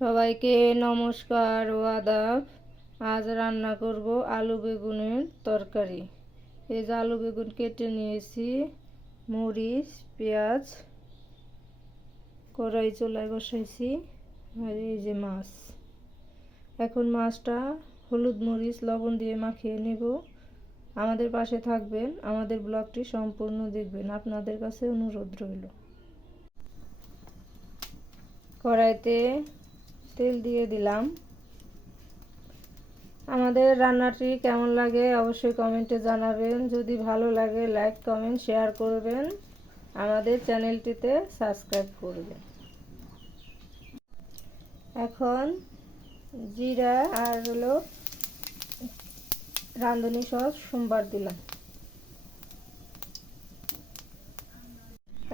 সবাইকে নমস্কার ও আদাব। আজ রান্না করব আলু বেগুনের তরকারি। এই যে আলু বেগুন কেটে নিয়েছি, মরিচ পেঁয়াজ কড়াই চুলায় বসাইছি, আর এই যে মাছ। এখন মাছটা হলুদ মরিচ লবণ দিয়ে মাখিয়ে নেব। আমাদের পাশে থাকবেন, আমাদের ব্লগটি সম্পূর্ণ দেখবেন, আপনাদের কাছে অনুরোধ রইল। কড়াইতে তেল দিয়ে দিলাম। আমাদের রান্নাটি কেমন লাগে অবশ্যই কমেন্টে জানাবেন। যদি ভালো লাগে লাইক কমেন্ট শেয়ার করবেন, আমাদের চ্যানেলটিতে সাবস্ক্রাইব করবেন। এখন জিরা আর রাঁধুনি সস সোমবার দিলাম।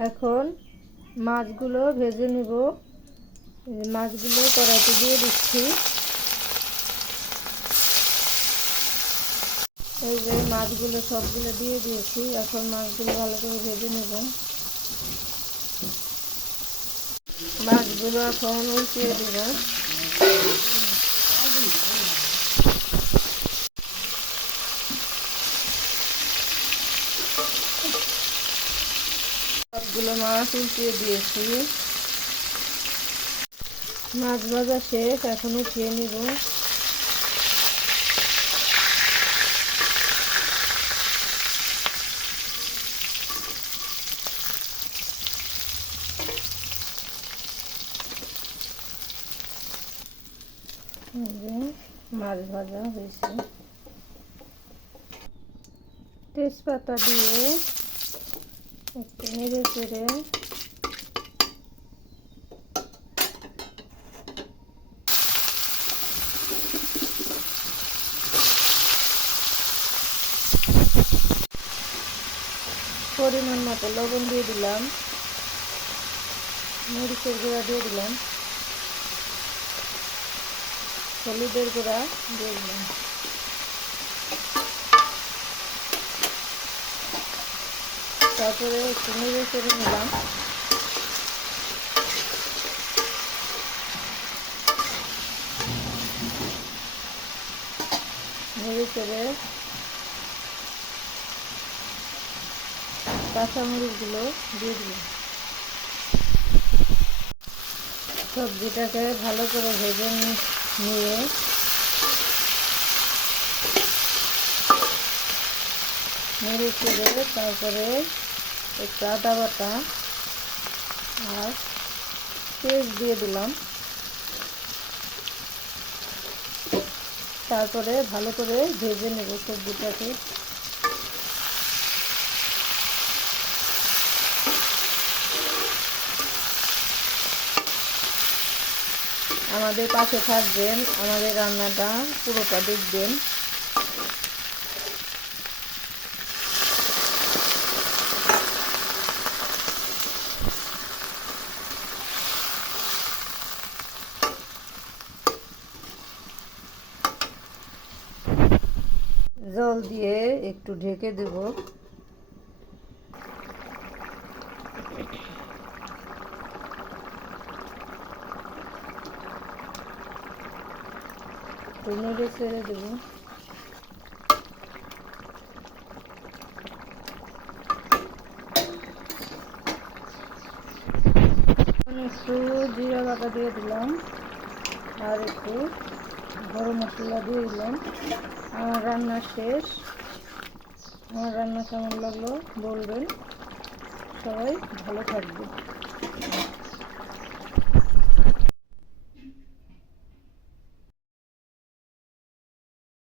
এখন মাছগুলো ভেজে নিব। মাছগুলো কড়াইতে দিয়ে দিচ্ছি। এই যে মাছগুলো সবগুলো দিয়ে দিয়েছি। এখন মাছগুলো ভালো করে ভেজে নেব। মাছগুলো এখন উল্টিয়ে দেব। সবগুলো মাছ উল্টিয়ে দিয়েছি। মাছ ভাজা শেষ, এখন উঠিয়ে নিব। মাছ ভাজা হয়েছে। তেজপাতা দিয়ে একটু নেড়ে চেড়ে পরিমাণ মতো লবণ দিয়ে দিলাম, মরিচের গুঁড়া দিয়ে দিলাম, হলুদের গুঁড়া দিয়ে দিলাম। তারপরে একটু নেড়ে চেড়ে নিলাম। নেড়ে চেড়ে কাঁচামরিচগুলো দিয়ে দিলাম। সবজিটাকে ভালো করে ভেজে নিয়ে নেড়ে চেড়ে তারপরে একটু আদা বাটা আর পেঁয়াজ দিয়ে দিলাম। তারপরে ভালো করে ভেজে নেব সবজিটাকে। আমাদের পাশে থাকবেন, আমাদের রান্নাটা পুরোটা দেখবেন। জল দিয়ে একটু ঢেকে দেব। নেড়ে ছেড়ে দেব। একটু জিরা বাটা দিয়ে দিলাম আর একটু গরম মশলা দিয়ে দিলাম। আমার রান্না শেষ। আমার রান্না কেমন লাগলো বলবেন। সবাই ভালো থাকবে।